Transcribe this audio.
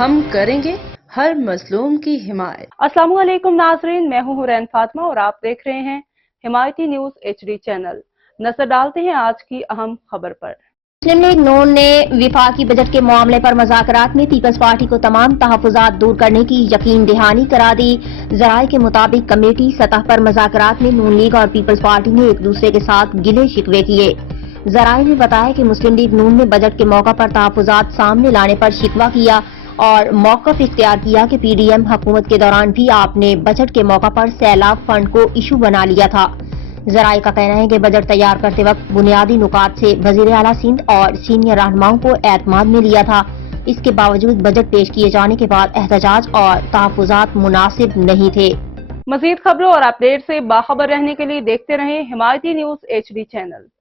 ہم کریں گے ہر مظلوم کی حمایت۔ السلام علیکم ناظرین، میں ہوں حورین فاطمہ اور آپ دیکھ رہے ہیں حمایتی نیوز HD چینل۔ نظر ڈالتے ہیں آج کی اہم خبر پر۔ مسلم لیگ نون نے وفاقی بجٹ کے معاملے پر مذاکرات میں پیپلز پارٹی کو تمام تحفظات دور کرنے کی یقین دہانی کرا دی۔ ذرائع کے مطابق کمیٹی سطح پر مذاکرات میں نون لیگ اور پیپلز پارٹی نے ایک دوسرے کے ساتھ گلے شکوے کیے۔ ذرائع نے بتایا کہ مسلم لیگ نون نے بجٹ کے موقع پر تحفظات سامنے لانے پر شکوہ کیا اور موقف اختیار کیا کہ PDM حکومت کے دوران بھی آپ نے بجٹ کے موقع پر سیلاب فنڈ کو ایشو بنا لیا تھا۔ ذرائع کا کہنا ہے کہ بجٹ تیار کرتے وقت بنیادی نکات سے وزیر اعلیٰ سندھ اور سینئر رہنماؤں کو اعتماد میں لیا تھا۔ اس کے باوجود بجٹ پیش کیے جانے کے بعد احتجاج اور تحفظات مناسب نہیں تھے۔ مزید خبروں اور اپڈیٹ سے باخبر رہنے کے لیے دیکھتے رہیں حمایتی نیوز HD چینل۔